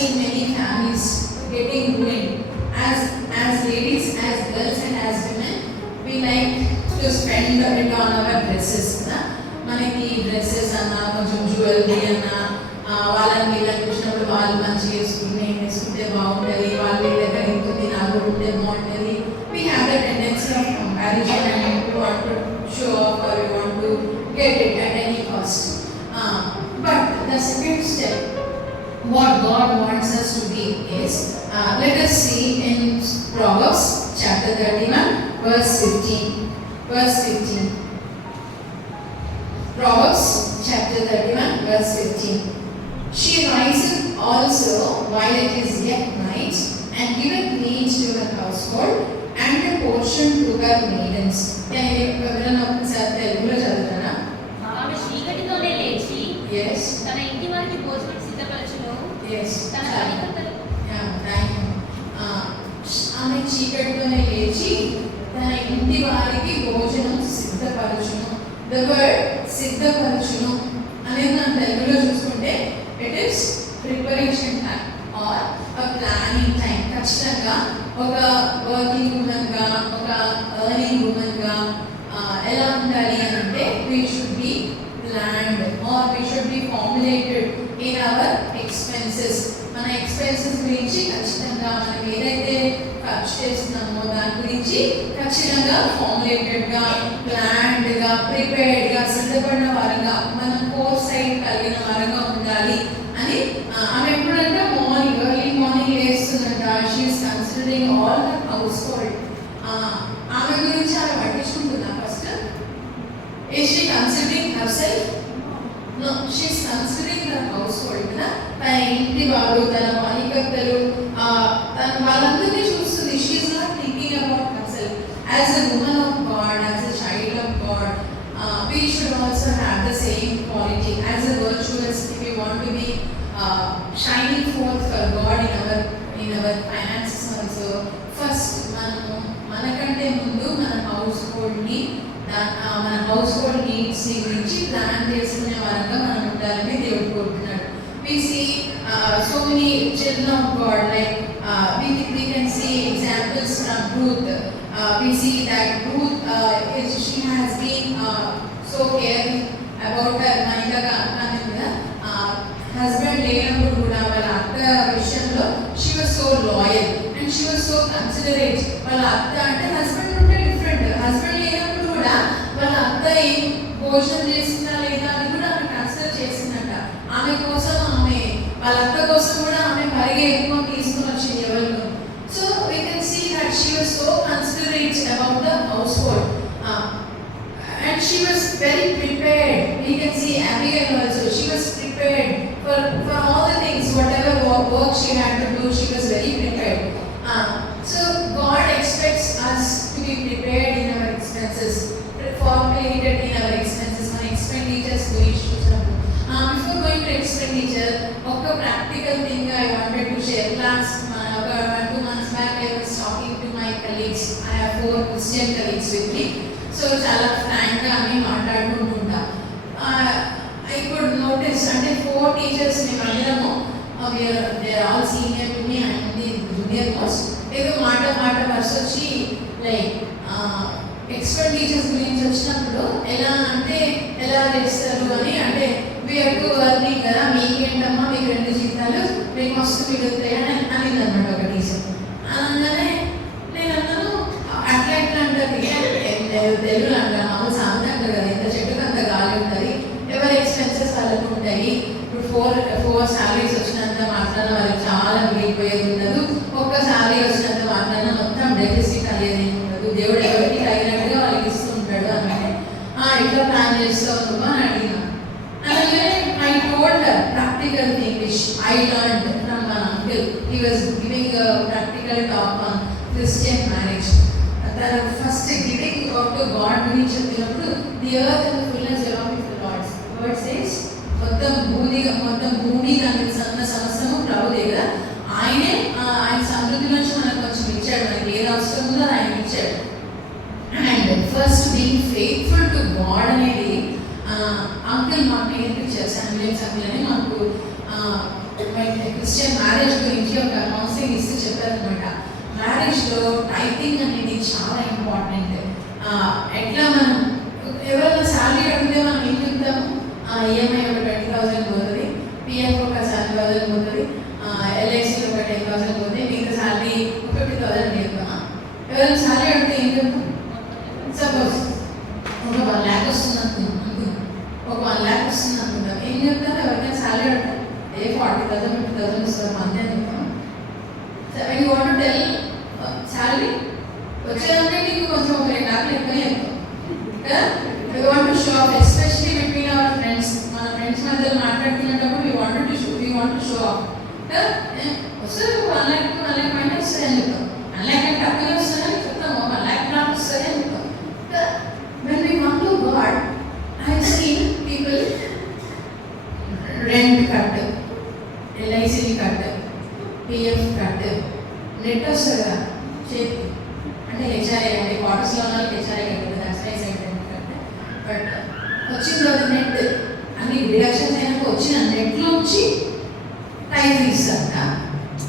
seen many families getting ruined. As ladies, as girls and as women, we like to spend it on our dresses. మనకి డ్రెస్సెస్ అన్నా కొంచెం జ్యువెలరీ అన్నా వాళ్ళని వీళ్ళని చూసినప్పుడు వాళ్ళు మంచిగా వేసుకుని నేను వేసుకుంటే బాగుంటుంది, వాళ్ళు వీళ్ళ దగ్గర ఉంటుంది నాకు ఉంటే బాగుంటుంది. We have the tendency of comparison and we want to show off or we want to get it at any cost. But the second step, what God wants us to be is, let us see in Proverbs chapter 31 verse 15. Verse 15. Proverbs chapter 31 verse 15. She riseth also while it is yet night, and giveth meat to her household, and a portion to her maidens. ఎవరైనా ఒకసారి తెలుగులో చదువుతారా? ఆమె చీకటితోనే లేచి yes తన ఇంటి వారికి భోజనం సిద్ధపరచును. yes తన పనికత్తెలు ఆమె చీకటితోనే లేచి తన ఇంటి వారికి భోజనం సిద్ధపరచును. The word సిద్ధపరచును అనేది మనం తెలుగులో చూసుకుంటే it is preparation time or a planning time. ఖచ్చితంగా ఒక వర్కింగ్ ఉమెన్గా, ఒక ఎర్నింగ్ ఉమెన్గా ఎలా ఉండాలి అని అంటే we should be planned or we should be formulated in our expenses. మన ఎక్స్పెన్సెస్ గురించి ఖచ్చితంగా మనం ఏదైతే ఖర్చు చేస్తున్నామో దాని గురించి ఖచ్చితంగా ఫార్ములేటెడ్గా, ప్లాన్డ్గా, ప్రిపేర్డ్గా, సిద్ధపడిన వారంగా, మనం ఫోర్ సైడ్ కలిగిన వారంగా ఉండాలి అని ఆమె ఎప్పుడంటే మార్నింగ్ ఎర్లీ మార్నింగ్ లేస్తుందంట. She's considering all her household. ఆమె గురించి ఆమె పట్టించుకుంటుందా? First is she considering herself? No, she's considering her household కదా. తన ఇంటి వారు, తన పనికత్తెలు, తన వాళ్ళందరినీ చూస్తుంది. She's not thinking about herself. As a woman of God, as a child of God, we should also have the same quality as a virtuous. If we want to be shining forth for God in our finances also, first మనకంటే ముందు మన హౌస్ హోల్డ్ని, మన house hold needs గురించి ప్లాన్ చేసుకునే వారంగా మనం ఉండాలని దేవుడు కోరుతున్నాడు. We see so many children of God, like we can see examples from Ruth. We see that Ruth she has been so caring about her husband లేనప్పుడు కూడా వాళ్ళ అత్త విషయంలో she was so loyal and she was so considerate. వాళ్ళ అత్త అంటే హస్బెండ్ ఉంటే different, husband లేనప్పుడు కూడా వాళ్ళ అత్త ఏం భోజనం చేసిందా లేదా అని కూడా ఆమె కన్సిడర్ చేసిందంట. ఆమె కోసం, ఆమె వాళ్ళ అత్త కోసం కూడా ఆమె పరిగెత్తుకొని తీసుకుని వచ్చింది ఎవరిలో. So we can see that she was so considerate about the household. And she was very prepared. We can see Abigail also. She was prepared for all the things, whatever work she had to do. She was very prepared. So God expects us to be prepared in our expenses, formulated in our expenses. My expenditures going to something. Before going to expenditure, a practical thing I wanted to share. Last 2 months back, I was talking to my colleagues. I have 4 Christian colleagues with me. So చాలా ఫ్రాంక్గా అన్నీ మాట్లాడుకుంటుంటా. I could notice అంటే 4 teachers మేము అందరము they are all senior to me and the junior most. ఏదో మాట వరుస వచ్చి లైక్ ఎక్స్పెండిచర్స్ గురించి వచ్చినప్పుడు ఎలా అంటే ఎలా చేస్తారు అని, అంటే వీఆర్ టు వర్కింగ్ కదా, మీకేంటమ్మా మీకు 2 జీతాలు మీకు మస్తు మిగులుతాయి అని అన్నమాట ఒక టీచర్. అనగానే నేను అన్నాను అట్లా ఎట్లా అంటుంది, తెలుగులో అంటారు మామూలు సామెత అంటారు కదా, ఇంత చెట్టుకు అంత గాలి ఉంటుంది, ఎవరి ఎక్స్పెన్సెస్ వాళ్ళకు ఉంటాయి. ఇప్పుడు 4 శాలరీస్ వచ్చినంత మాత్రాన వాళ్ళకి చాలా మిగిలిపోయేది ఉండదు, ఒక్క శాలరీ వచ్చినంత మాత్రాన మొత్తం డెఫిసిట్ అనేది ఉండదు, దేవుడు ఎవరికి తగినట్టుగా వాళ్ళకి ఇస్తూ ఉంటాడు అంటే ఇట్లా ప్లాన్ చేస్తావు నువ్వు అని అడిగినా. అలాగే I told her practical thing which I learned from my uncle. He was giving practical talk on Christian marriage. తన first giving of to God గురించి చెప్పినప్పుడు the earth and the fullness thereof is the Lord's. Word says మొత్తం భూమి దానికి సమస్తము ప్రభుదే కదా. ఆయన సమృద్ధి నుంచి మనకు కొంచెం ఇచ్చాడు, మనకి ఏది అవసరం ఉందో ఆయన ఇచ్చాడు. And first being faithful to God అనేది అంకుల్ మాకు నేర్పించారు. శామ్యుయల్ అంకుల్ అని మాకు క్రిస్టియన్ మ్యారేజ్ గురించి ఒక కౌన్సిలింగ్ ఇస్తూ చెప్పారనమాట. మ్యారేజ్లో టైపింగ్ అనేది చాలా ఇంపార్టెంట్. ఎట్లా మనం ఎవరైనా శాలరీ అడిగితే మనం ఏం చెప్తాము, ఈఎంఐ ఒక 20,000 పోతుంది, పిఎఫ్ ఒక 7,000 పోతుంది, ఎల్ఐసిలో ఒక 10,000 పోతుంది, మిగతా శాలరీ 50,000 చెప్తామా? ఎవరైనా శాలరీ అడిగితే ఏం చెప్తాం? సపోజ్ ఒక 1 lakh వస్తుంది అనుకుందాం, ఒక 1 lakh వస్తుంది అనుకుందాం, ఏం చెప్తారు? ఎవరికైనా శాలరీ అడిగితే 40,000 50,000 వస్తుంది అంతే చెప్తాం. When you want to tell salary వచ్చేదంటే నీకు కొంచెం ఒక 2 lakhs ఎక్కువనే చెప్తాం కదా. We want to show off, especially between our friends. మన ఫ్రెండ్స్ మధ్యలో మాట్లాడుతున్నప్పుడు we want to show off. వస్తుంది 1 lakh 1 lakh పైన వస్తుంది అని చెప్తాం. 1 lakh అంటే తక్కువే వస్తుందని చెప్తాము, 1 lakh నాకు వస్తుంది అని చెప్తాం. When we come to God, I have seen people rent cut, LIC cut, PF cut, net వస్తుంది కదా చేతి, అంటే హెచ్ఆర్ఐ అంటే క్వార్టర్స్లో ఉన్న హెచ్ఆర్ఐ కట్టదు, that's why side cut. But వచ్చిన తర్వాత నెట్ అన్ని డిడక్షన్స్ అయినాక వచ్చిన నెట్లోంచి టైం తీస్తారంట.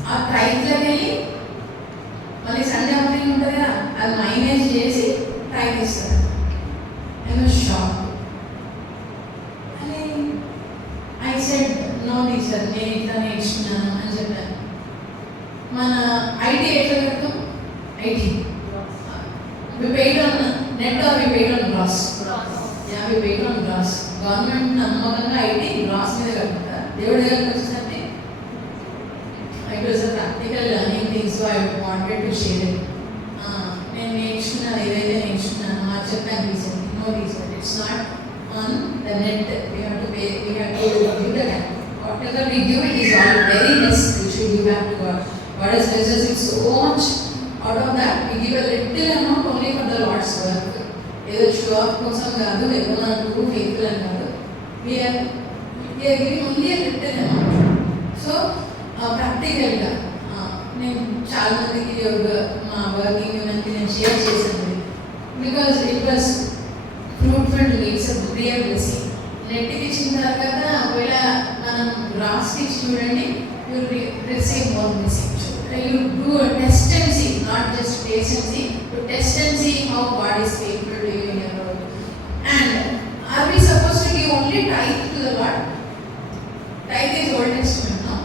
ఆ టైంలోకి వెళ్ళి మళ్ళీ సండే ఆఫరింగ్ ఉంటుంది కదా, అది మైనేజ్ చేసి టైం తీస్తారు. నేను షాక్. అని ఐ సెడ్ నో టీచర్, నేను ఇట్లా నేర్చుకున్నాను అని చెప్పాను. మన ఐటీ ఎట్లా కడతాం? IT we paid on net or we paid on gross? Yeah, we paid on gross. Government నమ్మకంగా ఐటీ గ్రాస్ మీద కట్టుకుంటా. దేవుడి దగ్గరికి వచ్చిందంటే it was a practical learning thing, so I wanted to share it. నేను నేర్చుకున్నాను, ఏదైతే నేర్చుకున్నానో అది చెప్పాను recently. No recent, it's not on the net, we have to pay, we have to give the time. Whatever we give, it is all very less, we should give back to God. God has blessed us with so much. Out of that, we give a little amount only for the Lord's work. ఏదో show off కోసం కాదు, ఏదో మనకు ఫెయిత్ఫుల్ అని కాదు. We are giving only a little amount. So, ప్రాక్టికల్గా నేను చాలా మందికి మా వర్కింగ్ విమెన్కి నేను షేర్ చేశాను. Because it was fruitful to me, it's a real blessing. నెట్కి ఇచ్చిన తర్వాత ఒకవేళ మనం రాస్కి చూడండి, you will receive more message. You do a test and see, not just taste and see. To test and see how God is faithful to you in your work. And are we supposed to give only tithe to the Lord? Tithe is Old Testament, no?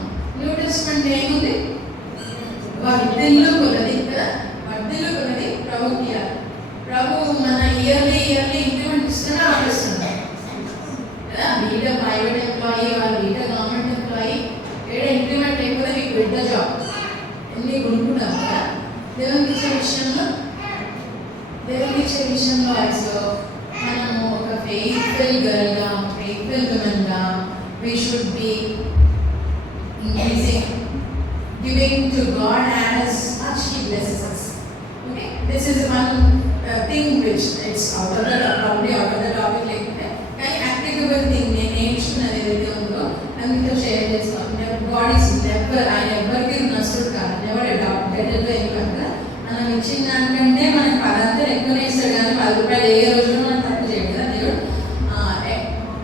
New Testament ఏముంది? వర్ధిల్లు కొలది కదా, వర్ధిల్లు కొలది ప్రభుకి ఇవ్వాలి. ప్రభు మన yearly increment ఇస్తున్నా ఆపిస్తున్నారు కదా. వీట ప్రైవేట్ ఎంప్లాయీ, వాళ్ళు వీట గవర్నమెంట్ ఎంప్లాయీ, ఏడా ఇంక్రిమెంట్ లేకపోతే మీకు పెద్ద జాబ్ ఎన్ని కొనుక్కుంటాం కదా. దేవునికి ఇచ్చే విషయంలో యాక్స్లో మనము ఒక ఫెయిత్ఫుల్ గర్ల్గా, ఫెయిత్ఫుల్ ఉమెన్గా we should be increasing giving to God as much he blesses us. Okay, this is one thing which it's out of the topic లేకుంటే కానీ applicable thing నేను నేర్చుకున్నది ఏదైతే ఉందో అది మీతో షేర్ చేస్తాను. God is never, ఆయన ఎవరికి నష్టం కాదు, నెవర్ అడాప్టెడ్. ఎందుకంటే మనం ఇచ్చిన దానికంటే మనకి 10 ఎక్కువనే ఇస్తాడు, కానీ 10 రూపాయలు ఏ రోజులో మనం తప్పు చేయడు కదా దేవుడు.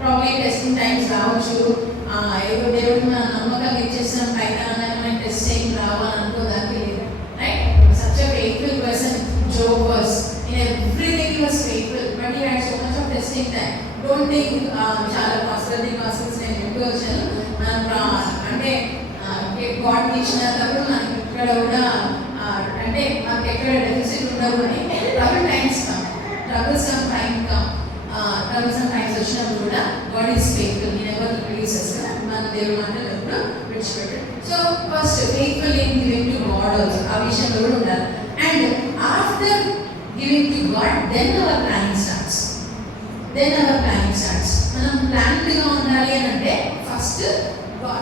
ప్రాబ్లీ టెస్టింగ్ టైమ్స్ రావచ్చు, ఏదో దేవుడు మన నమ్మకంగా ఇచ్చేస్తాం పైన మనకి టెస్ట్ ఏం రావాలని అనుకోదానికి లేదు. Right, such a faithful person Job was in everything, he was faithful, but he had so much of testing time. Don't think చాలా పాసిబిలిటీస్ నేను చెప్పి వచ్చాను. అంటే గాడ్కి ఇచ్చినప్పుడు మనకి ఇక్కడ కూడా అంటే మాకు ఎక్కడ డెఫిసిట్ ఉండవు అని ట్రబుల్ టైమ్స్ వచ్చినప్పుడు కూడా God is faithful, he never releases. మన దేవుడు మాటలు ఎప్పుడు విడిచిపెట్టాడు. So first faithful in giving to God also, ఆ విషయంలో కూడా ఉండాలి. And after giving to God then our planning starts. మనం ప్లాన్డ్గా ఉండాలి అని అంటే ఫస్ట్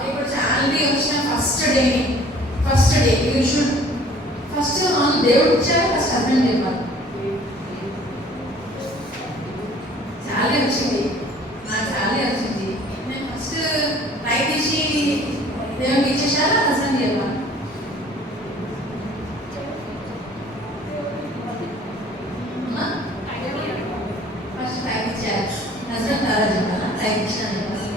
ఇప్పుడు శాలరీ వచ్చిన first day you should first దేవుడు ఇచ్చారు, ఫస్ట్ హస్బెండ్ చెప్పాలి. శాలరీ వచ్చింది, నాకు శాలరీ వచ్చింది, నేను ఫస్ట్ రైట్ ఇచ్చి దేవుడికి ఇచ్చేసారా హస్బెండ్ చెప్పాలి. ఫస్ట్ రైట్ ఇచ్చారు, హస్బెండ్ చాలా చెప్పాలా, రైట్ ఇచ్చిన చెప్పాలి.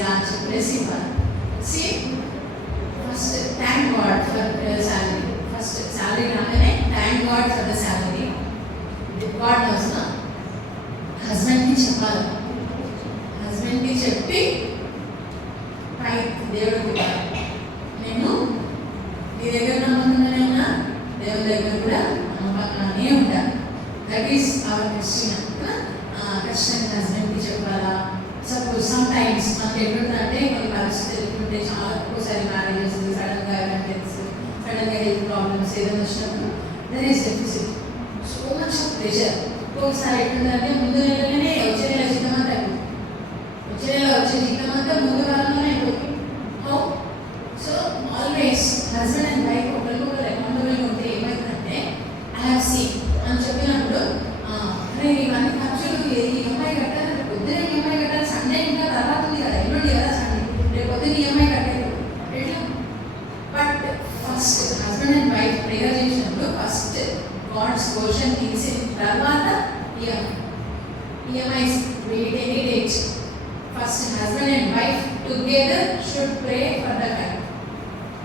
Yeah bless him. See, first thank God for salary. First salary raagane thank God for the salary. God knows na. Husband ki చెప్పాలి. Husband ki చెప్పి పై దేవుడికి నేను నీ దగ్గర నమ్మకంగానే ఉన్నా, దేవుని దగ్గర కూడా నమ్మకంగానే ఉంటా. That is our question. ఖచ్చితంగా హస్బెండ్కి చెప్పాలా? సపోజ్ సమ్ టైమ్స్ మనకి ఎట్లుందంటే కొన్ని పరిస్థితులు ఎట్లుంటే చాలా ఒక్కోసారి మ్యారేజెస్, సడన్గా ఎమర్జెన్సీ, సడన్గా హెల్త్ ప్రాబ్లమ్స్ ఏదైనా వచ్చినప్పుడు there is deficit, so much of pressure. ఒక్కొక్కసారి ఎట్లుందంటే ముందు నెలలోనే వచ్చే నెల జీతం అంతా వచ్చే నెల వచ్చే జీతం అంతా ముందు వారంలోనే అయిపోతుంది. How? So always husband and wife ఒకరికొకరు అకౌంటబుల్గా ఉంటే ఏమవుతుందంటే ఐ హ్యావ్ సీన్ అని చెప్పినప్పుడు అరే ఇవన్నీ ఖర్చులు ఈఎంఐ కట్టాలి, రేపు పొద్దున ఈఎంఐ కట్టాలి, సండే ఇంకా తర్వాత ఉంది కదా, ఎల్లుండి కదా సండే, రేపు పొద్దున ఈఎంఐ కట్టాలి ఎట్లా? But first husband and wife prayer చేసినప్పుడు ఫస్ట్ గాడ్స్ పోర్షన్ తీసిన తర్వాత EMIs any date first husband and wife together should pray for the time.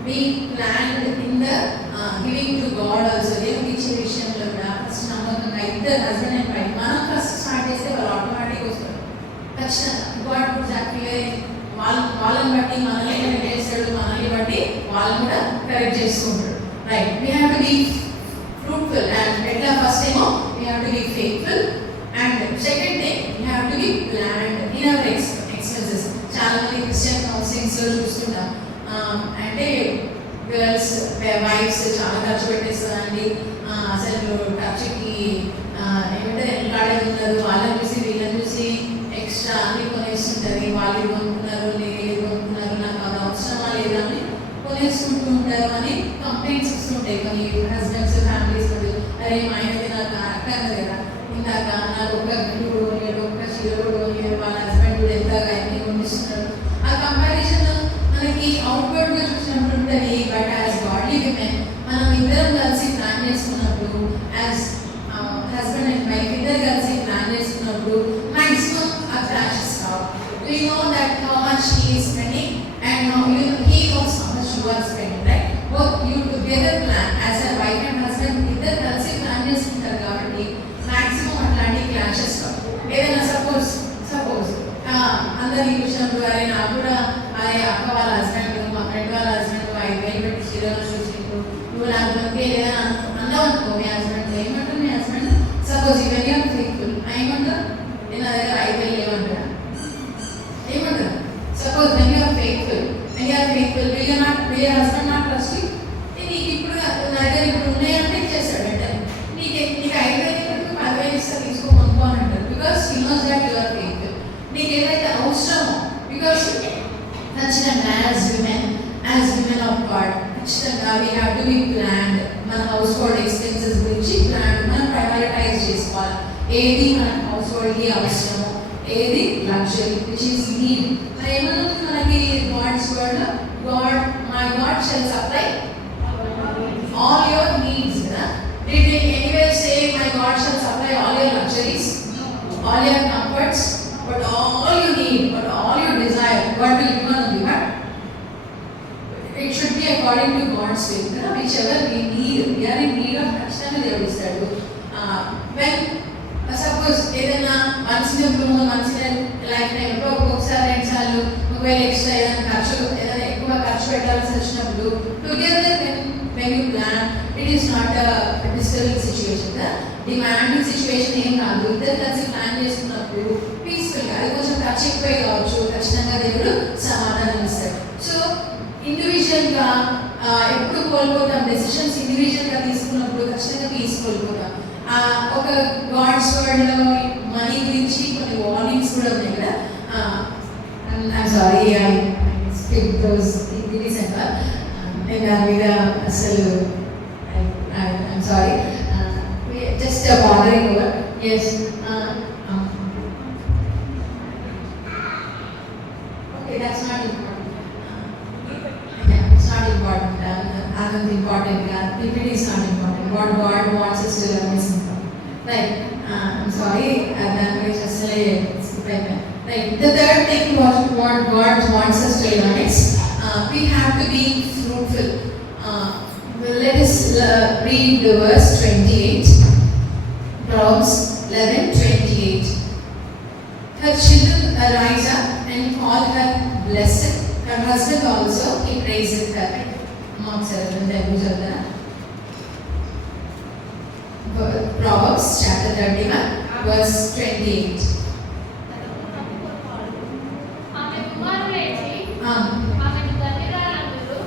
We planned in the giving to God also. దేవునికి ఇచ్చే విషయంలో కూడా ఫస్ట్ నమ్మకంగా ఇద్దరు హస్బెండ్ అండ్ వైఫ్ మనం ఫస్ట్ స్టార్ట్ చేస్తే వాళ్ళు ఆటోమేటిక్గా వస్తారు. ఖచ్చితంగా గాడ్ పుట్స్ యాక్చువల్లీ వాళ్ళని బట్టి మనల్ని కరెక్ట్ చేస్తాడు, మనల్ని బట్టి వాళ్ళు కూడా కరెక్ట్ చేసుకుంటాడు. Right, we have to be fruitful and ఎట్లా ఫస్ట్ ఏమో we have to be faithful and second thing we have to be planned in our expenses. చాలా మంది క్రిస్టియన్ కౌన్సిలింగ్స్లో చూస్తుంటాం అంటే గర్ల్స్ వైఫ్స్ చాలా ఖర్చు పెట్టేస్తారండి, అసలు ఖర్చుకి ఏమంటే వెనకాడే ఉన్నారు, వాళ్ళని చూసి వీళ్ళని చూసి ఎక్స్ట్రా అన్ని కొనేస్తుంటుంది, వాళ్ళు ఇది కొనుక్కున్నారు, నేను ఇది కొనుక్కున్నారు, నాకు అది అవసరమా లేదా అని కొనేసుకుంటూ ఉంటారు అని కంప్లైంట్స్ వస్తుంటాయి కొన్ని హస్బెండ్స్ ఫ్యామిలీస్. అరే మా ఆయనది నాకు అక్కర్లేదు కదా, ఇందాక నాకు ఒక గంటలు కొనియాడు, ఒక చీర కూడా కొనియాడు, వాళ్ళ హస్బెండ్ కూడా ఎంతగా ఎన్ని కొనిస్తున్నారు. ఆ కంపారిజన్ మనకి అవుట్వర్డ్ గా చూసినప్పుడు ఉంటుంది. బట్ యాజ్ గాడ్లీ విమెన్ మనం ఇద్దరం కలిసి ప్లాన్ చేసుకున్నప్పుడు, యాజ్ హస్బెండ్ అండ్ వైఫ్ ఇద్దరు కలిసి ప్లాన్ చేసుకున్నప్పుడు మాక్సిమం ఆ క్లాషెస్ రావు. We know that how much he is spending and how he knows how much you are spending, right? Both you together plan as a wife and husband ఇద్దరు కలిసి ప్లాన్ చేసుకుంటారు కాబట్టి మాక్సిమం అట్లాంటి క్లాషెస్ రావు. ఏదైనా సపోజ్ అందరు ఈ విషయంలో అరే నాకు కూడా అరే అక్క వాళ్ళ హస్బెండ్, మా ఫ్రెండ్ వాళ్ళ హస్బెండ్ 5,000 పెట్టి చీరలు చూసిండు, నువ్వు నాకు దొరికి ఏదైనా అన్నావు అనుకో మీ హస్బెండ్, ఏమంటారు మీ హస్బెండ్? సపోజ్ ఇవన్నీ ఫేక్ఫుల్ ఏమంటారు? నేను నా దగ్గర 5,000 లేవంటారా? ఏమంటారు? Suppose when you are faithful will your husband not trust you? నీకు ఇప్పుడు నా దగ్గర ఇప్పుడు ఉన్నాయంటే ఇచ్చేస్తాడు అంటే నీకు 5,000 10,000 ఇస్తా తీసుకో కొనుక్కో అని అంటారు. Because he knows that you are faithful. నీకు ఏదైతే అవసరమో బికాస్ ఖచ్చితంగా యాజ్ విమెన్ ఆఫ్ గాడ్ ఖచ్చితంగా we have to be planned. మన హౌస్ హోల్డ్ ఎక్స్పెన్సెస్ గురించి ప్లాన్ మనం ప్రయారిటైజ్ చేసుకోవాలి. ఏది మన హౌస్ హోల్డ్కి అవసరమో, ఏది లగ్జరీ విచ్ ఈస్ నీడ్. మరి ఏమనుకుంటుంది మనకి God's word, my God shall supply all your needs. Did he anywhere say my God shall supply all your luxuries, all your comforts, but all you need, but all your desire, what will you want to give? It should be according to God's will. Whichever we need, we are in need of ఖచ్చితంగా దేవుడు ఇస్తాడు. When suppose ఏదైనా once in a blue moon, once in a lifetime, ఒక్కొక్కసారి 2 సార్లు ఒకవేళ ఎక్స్ట్రా ఏదైనా ఎక్కువ ఖర్చు పెట్టాల్సి వచ్చినప్పుడు together when you plan, it is not a disturbing situation. Demanding situation ఏం కాదు. ఇద్దరు కలిసి ప్లాన్ చేసుకున్నప్పుడు పీస్ఫుల్గా, అది కొంచెం ఖర్చు ఎక్కువే కావచ్చు, ఖచ్చితంగా దేవుడు సమాధానం ఇస్తాడు. సో ఇండివిజువల్గా ఎప్పుడు కోల్పోతాం, డెసిషన్స్ ఇండివిజువల్గా తీసుకున్నప్పుడు ఖచ్చితంగా కోల్పోతాం. ఒక గాడ్స్ వర్డ్లో మనీ గురించి కొన్ని వార్నింగ్స్ కూడా ఉన్నాయి కదా. I'm sorry, I skipped those degrees and all. నేను దాని మీద అసలు I'm sorry. Just bothering over. Yes. Okay, that's not important. Yeah, it's not important. Other important. If it is not important, what God wants us to learn is important. Right. I'm sorry. That was just skip. Right. The third thing what God wants us to learn is we have to be fruitful. Let us read the verse 28. Proverbs 11:28. Her children arise up and call her blessed. Her husband also, he praises her. Mark 7:11. Proverbs chapter 31, verse 28. ఆమె కుమారుడు లేచి Ah. ఆమెను ధన్యురాలందురు.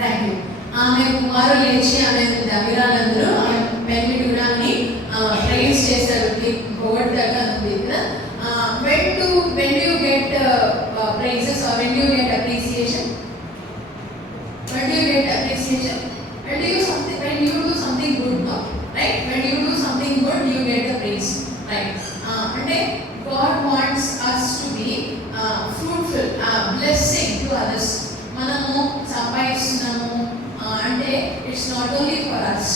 Thank you. ఆమె కుమారుడు లేచి ఆమె దమిరాలందరూ మెల్మిడురాన్ని ప్రేజ్ చేస్తారు. పొగడ్తగా ఉంది కదా. When do you get praises or when do you get appreciation? When do you get appreciation? When you do something good, no? Right? When you do something good, you get the praise, right? And God wants us to be fruitful, blessing to others. Manamu sampaistunnamo ante it's not only for us.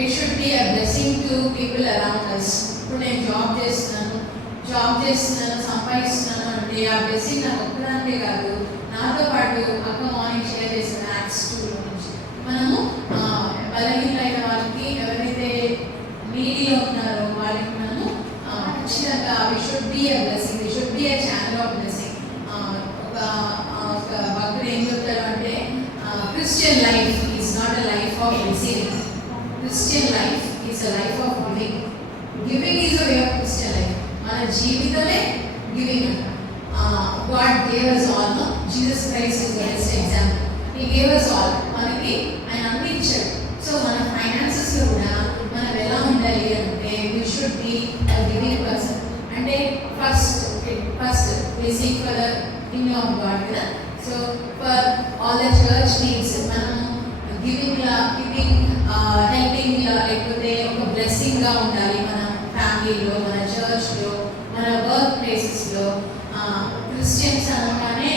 It should be a blessing to people around us. ఇప్పుడు నేను జాబ్ చేస్తున్నాను సంపాదిస్తున్నాను అంటే ఆ బ్లెస్సింగ్ నాకు ఒక్కదానికే కాదు, నాతో పాటు అక్క మార్నింగ్ షేర్ చేసిన యాక్ట్స్ 2 నుంచి మనము బలహీనమైన వాళ్ళకి ఎవరైతే నీడీలో ఉన్నారో వాళ్ళకి మనము ఖచ్చితంగా we should be a blessing, we should be a channel of blessing. ఒక భక్తుడు ఏం చెప్తారు అంటే Christian life is not a life of receiving, Christian life is a life of giving. Giving is a way of Christian life. మన జీవితమే giving అంట. God gave us all, no? Jesus Christ is the best example. He gave us all. మనకి ఆయన అన్ని ఇచ్చాడు. సో మన ఫైనాన్సెస్ లో కూడా మనం ఎలా ఉండాలి అంటే we should be a giving person. అంటే first we seek for the kingdom of God కదా. So for all the church needs మనం గివింగ్ హెల్పింగ్ లేకపోతే ఒక బ్లెస్సింగ్ గా ఉండాలి. మన ఫ్యామిలీలో, మన చర్చ్లో, మన వర్క్ ప్లేసెస్లో. క్రిస్టియన్స్ అనగానే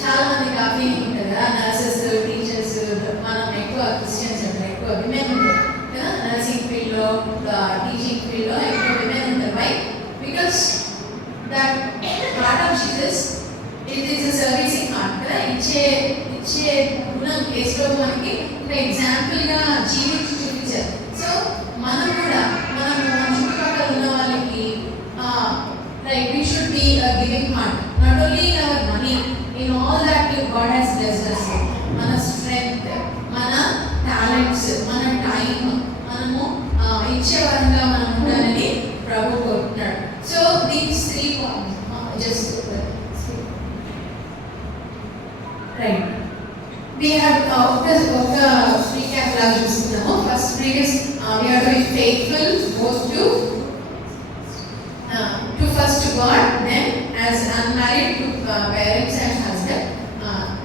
చాలా మంది కాఫీ ఉంటుంది కదా, నర్సెస్, టీచర్స్, మనం ఎక్కువ క్రిస్టియన్స్ అంటే ఎక్కువ విమెన్ ఉంటారు కదా. నర్సింగ్ ఫీల్డ్లో, టీచింగ్ ఫీల్డ్లో ఎక్కువ విమెన్ ఉంటారు. Why? Because that part of Jesus it is a servicing heart కదా. ఇచ్చే గుణం కేసులో మనకి ఒక ఎగ్జాంపుల్గా జీవించి చూపించారు. సో మనం కూడా మన చుట్టుపక్కల ఉన్న వాళ్ళకి like we should be a giving heart, not only in our money, in all that God has blessed us. Mana strength, mana talents, mana time, manamu ichchevaranga manam undalani Prabhu korutunnadu. So these 3 points just right. We have recap la chustunnamo. First previous we have to be faithful both to first to God, then as unmarried to parents and husband.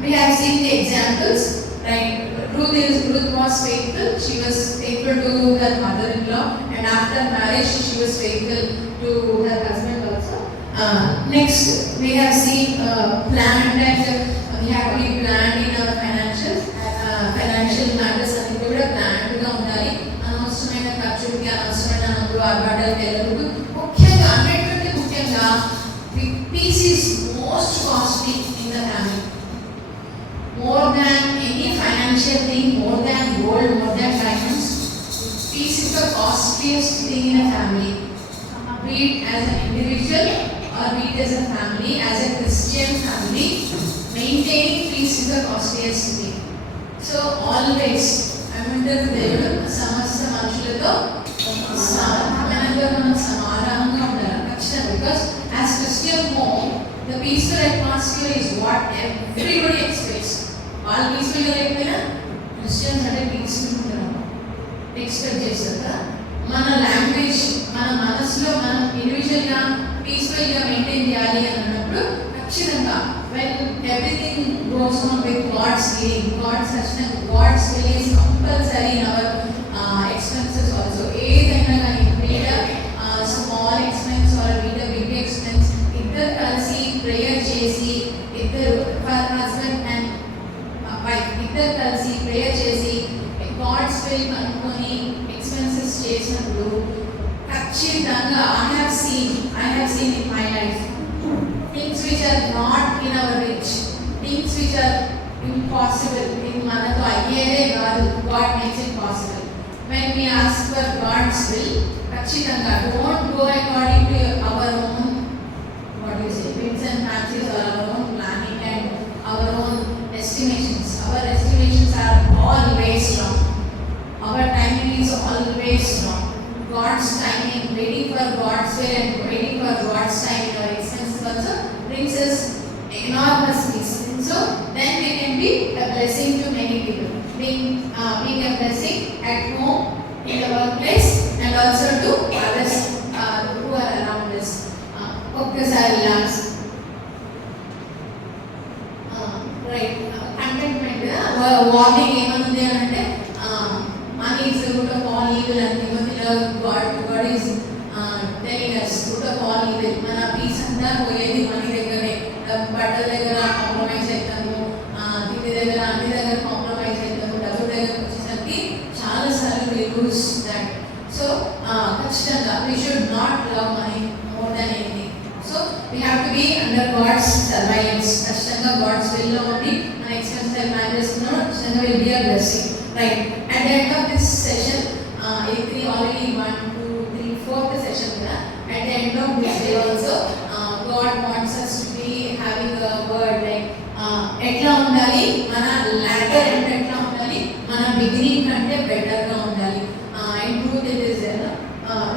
We have seen the examples, right? Ruth was faithful. She was faithful to her mother-in-law, and after marriage she was faithful to her husband also. Next we have seen planned, and we have to be planned in our financial matters. And kuda planned ga undali. Anavasaramaina kharchuliki anavasaramaina nambru arbadalu keladu. Peace is most costly in the family. More than any financial thing, more than gold, more than diamonds, peace is the costliest thing in a family. Be it as an individual or be it as a family, as a Christian family, maintaining peace is the costliest thing. So always, I wonder దేవుడు సమస్త మనుషులతో సమానంగా మనం సమానంగా ఉండాలి ఖచ్చితంగా. Because as Christian home, the peaceful atmosphere is what everybody expects. వాళ్ళు పీస్ఫుల్ గా లేకపోయినా క్రిస్టియన్స్ అంటే పీస్ఫుల్ ఉంటారు ఎక్స్పెక్ట్ చేస్తారు కదా. మన లాంగ్వేజ్, మన మనసులో మనం ఇండివిజువల్ గా పీస్ఫుల్ గా మెయింటైన్ చేయాలి అని అన్నప్పుడు ఖచ్చితంగా when everything goes on with God's will, God's will is compulsory in our expenses also. ఏదైనా కానీ small expense or big expense, ఇద్దరు కలిసి ప్రేయర్ చేసి, ఇద్దరు హస్బెండ్ అండ్ వైఫ్ ఇద్దరు కలిసి ప్రేయర్ చేసి గాడ్స్ విల్ కనుక్కొని ఎక్స్పెన్సెస్ చేసినప్పుడు ఖచ్చితంగా I have seen I have seen in my life. Things which are not in our reach, things which are impossible in manato ayyede gaadu, God makes it possible. When we ask for God's will, kachithanga don't go according to our own, what do you say, whims and fancies or our own planning and our own estimations. Our estimations are always wrong. Our timing is always wrong. God's timing, waiting for God's will and waiting for God's time in our expenses also brings us enormous peace. And so then we can be a blessing to many people. Being a blessing at home, in the workplace, and also to others who are around us. ఒక్కసారి last right contentment warning ఏమనుంది అంటే money is the root of all evil and God is telling us root of all evil. మన పీస్ అంతా పోయేది మనీ దగ్గరే, బట్టల దగ్గర కాంప్రమైజ్ అవుతాము, తిండి దగ్గర అన్ని దగ్గర కాంప్రమైజ్ అవుతాము, డబ్బు దగ్గరకు వచ్చేసరికి చాలా సార్లు we lose that. So ఖచ్చితంగా we should not love money more than anything. So we have to be under God's surveillance. ఖచ్చితంగా God's will లో ఉండి మన ఎక్స్పెన్స్ టైం మేనేజ్ చేసుకున్నాం, ఖచ్చితంగా will be a blessing. Right. At the end of this session, already 1, 2, 3, 4th session. At the end of this day also, God wants us to be having a word like etla undali, mana ladder ante etla undali, mana beginning kante better ga undali. In truth it is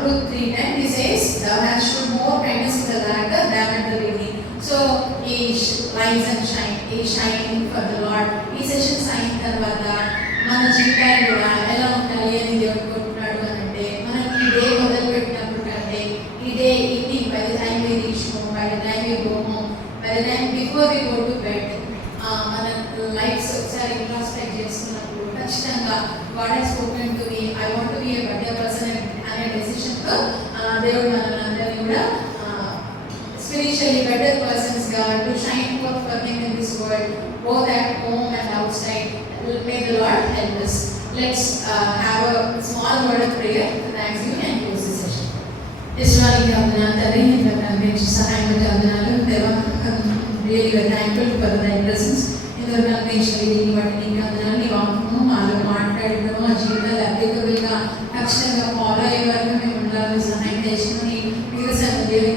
Ruth 3:10 he says, thou hast shown more kindness to the latter than at the beginning. So he rise and shine, he shining for the Lord. He session sign tarvata మన జీవితాలు కూడా ఎలా ఉండాలి అని దేవుడు కోరుకుంటున్నాడు అని అంటే, మనం ఈ డే మొదలు పెట్టినప్పుడు కంటే ఈ day evening by the time we reach home, by the time we go home, by the time before we go to bed, మన లైఫ్స్ ఒకసారి ఇంట్రాస్పెక్ట్ చేసుకున్నప్పుడు ఖచ్చితంగా God has spoken to me, I want to be a better person అనే డెసిషన్తో దేవుడు మనల్ని అందరినీ కూడా spiritually better persons God to shine forth for him in this world, both at home and outside. May the Lord help us. Let's have a small word of prayer to thanksgiving and close this session. Ishwari Abdana Tari Hindu Sahayam Abdana Deva, really we are thankful for thy presence in the congregation. We what we Abdana ni vaakmu maalu maatladadamo jeevitalo applicable ga akshanga follow ayyee varaku మేము ఉండాలని సహాయం చేస్తుని మీరు దేవుని